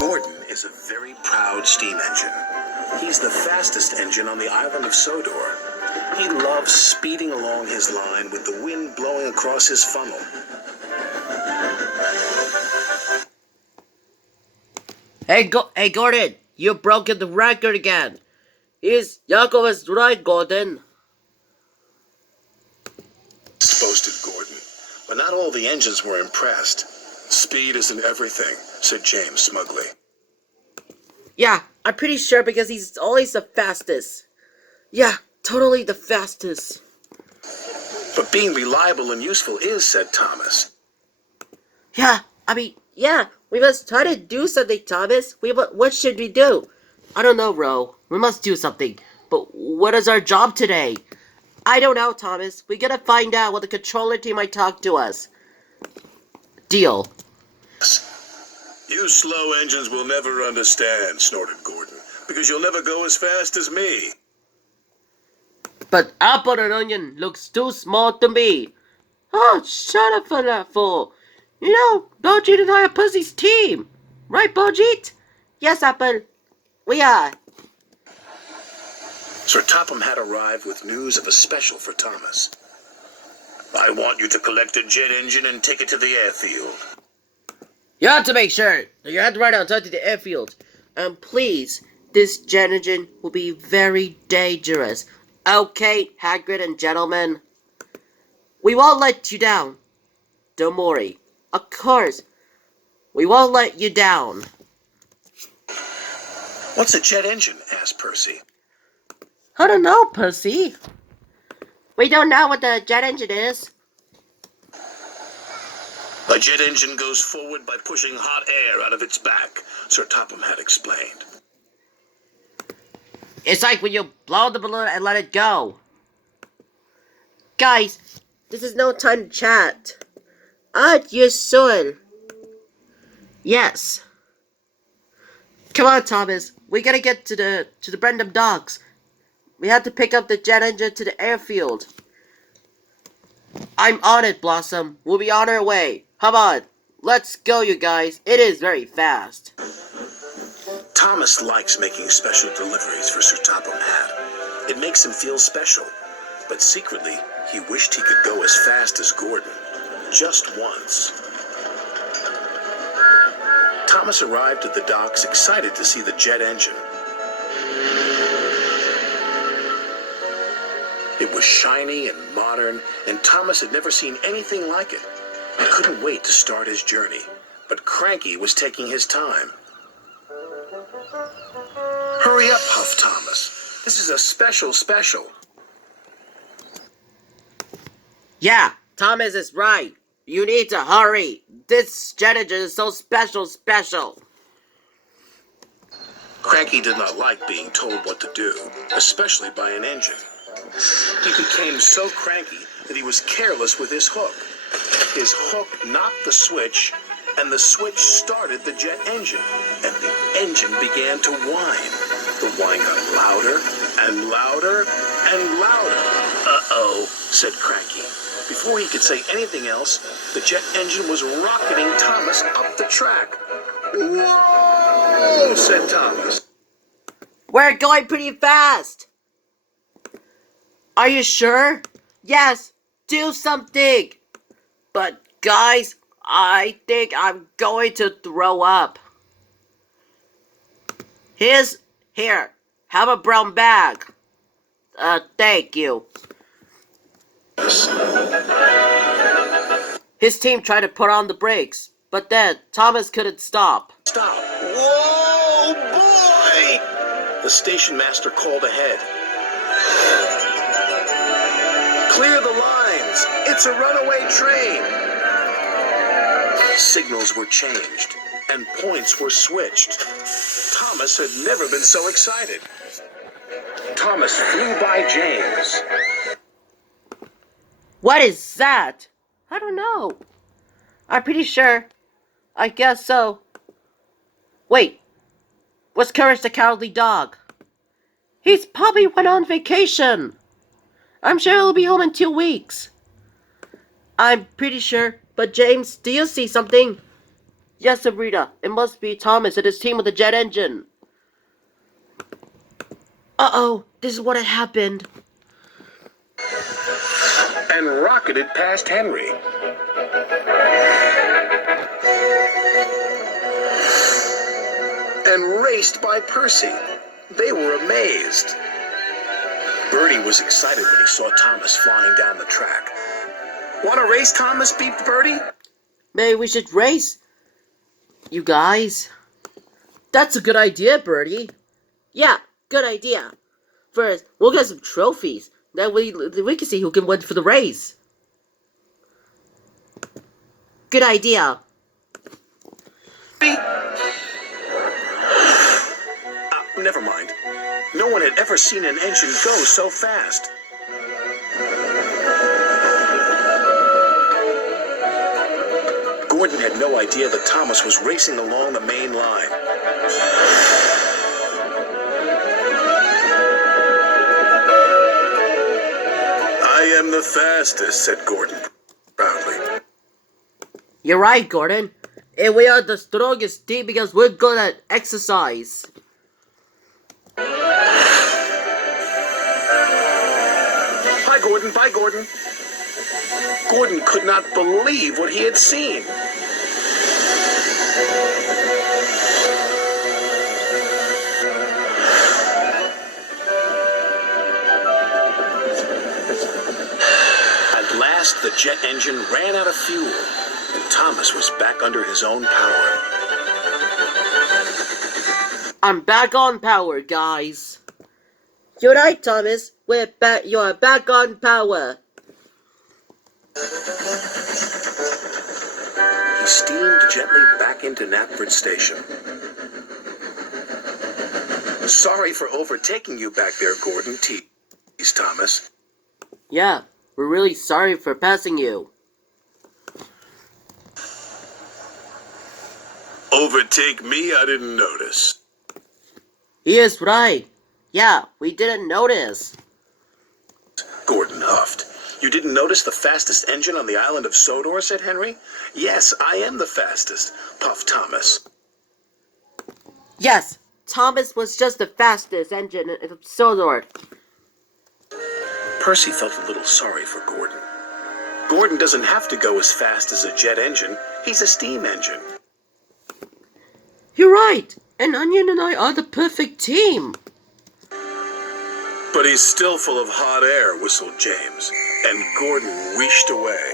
Gordon is a very proud steam engine. He's the fastest engine on the island of Sodor. He loves speeding along his line with the wind blowing across his funnel. Hey Gordon, you've broken the record again. Jacob was right, Gordon. Boasted Gordon, but not all the engines were impressed. Speed isn't everything, said James smugly. Yeah, I'm pretty sure because he's always the fastest. Yeah, totally the fastest. But being reliable and useful is, said Thomas. Yeah, we must try to do something, Thomas. What should we do? I don't know, Ro. We must do something. But what is our job today? I don't know, Thomas. We gotta find out what the controller team might talk to us. Deal. You slow engines will never understand, snorted Gordon, because you'll never go as fast as me. But apple and onion looks too small to me. Oh, shut up for that fool. You know, Baljeet and I are Pussy's team. Right, Baljeet? Yes, Apple. We are. Sir Topham had arrived with news of a special for Thomas. I want you to collect a jet engine and take it to the airfield. You have to make sure that you have to ride outside to the airfield. And please, this jet engine will be very dangerous. Okay, Hagrid and gentlemen? We won't let you down. Don't worry. Of course, we won't let you down. What's a jet engine? Asked Percy. I don't know, Percy. We don't know what the jet engine is. A jet engine goes forward by pushing hot air out of its back, Sir Topham had explained. It's like when you blow the balloon and let it go. Guys, this is no time to chat. You soon. Yes. Come on, Thomas. We gotta get to the Brendam docks. We have to pick up the jet engine to the airfield. I'm on it, Blossom. We'll be on our way. Come on. Let's go, you guys. It is very fast. Thomas likes making special deliveries for Sir Topham Hatt. It makes him feel special. But secretly, he wished he could go as fast as Gordon. Just once. Thomas arrived at the docks excited to see the jet engine. It was shiny and modern, and Thomas had never seen anything like it. He couldn't wait to start his journey, but Cranky was taking his time. Hurry up, huffed Thomas. This is a special. Yeah, Thomas is right. You need to hurry. This jet engine is so special. Cranky did not like being told what to do, especially by an engine. He became so cranky that he was careless with his hook. His hook knocked the switch, and the switch started the jet engine, and the engine began to whine. The whine got louder and louder and louder. Uh-oh, said Cranky. Before he could say anything else, the jet engine was rocketing Thomas up the track. Whoa, said Thomas. We're going pretty fast. Are you sure? Yes, do something. But guys, I think I'm going to throw up. Here, have a brown bag. Thank you. His team tried to put on the brakes, but then Thomas couldn't stop. Stop. Whoa, boy! The station master called ahead. Clear the lines! It's a runaway train! Signals were changed, and points were switched. Thomas had never been so excited. Thomas flew by James. What is that? I don't know. I'm pretty sure. I guess so. Wait. What's Courage the Cowardly Dog? He's probably went on vacation. I'm sure he'll be home in 2 weeks. I'm pretty sure. But James, do you see something? Yes, Sabrina, it must be Thomas and his team with the jet engine. Uh-oh, this is what had happened. And rocketed past Henry. And raced by Percy. They were amazed. Bertie was excited when he saw Thomas flying down the track. Want to race, Thomas? Beeped Bertie. Maybe we should race, you guys. That's a good idea, Bertie. Yeah, good idea. First, we'll get some trophies. Then we can see who can win for the race. Good idea. Never mind. No one had ever seen an engine go so fast. Gordon had no idea that Thomas was racing along the main line. I am the fastest, said Gordon proudly. You're right, Gordon. And we are the strongest team because we're good at exercise. Hi, Gordon. Bye, Gordon. Gordon could not believe what he had seen. At last, the jet engine ran out of fuel, and Thomas was back under his own power. I'm back on power, guys. You're right, Thomas. You're back on power. He steamed gently back into Knapford Station. Sorry for overtaking you back there, Gordon, teased Thomas. Yeah, we're really sorry for passing you. Overtake me? I didn't notice. He is right. Yeah, we didn't notice. Gordon huffed. You didn't notice the fastest engine on the island of Sodor, said Henry. Yes, I am the fastest, puffed Thomas. Yes, Thomas was just the fastest engine in Sodor. Percy felt a little sorry for Gordon. Gordon doesn't have to go as fast as a jet engine. He's a steam engine. You're right. And Onion and I are the perfect team. But he's still full of hot air, whistled James, and Gordon wheeshed away.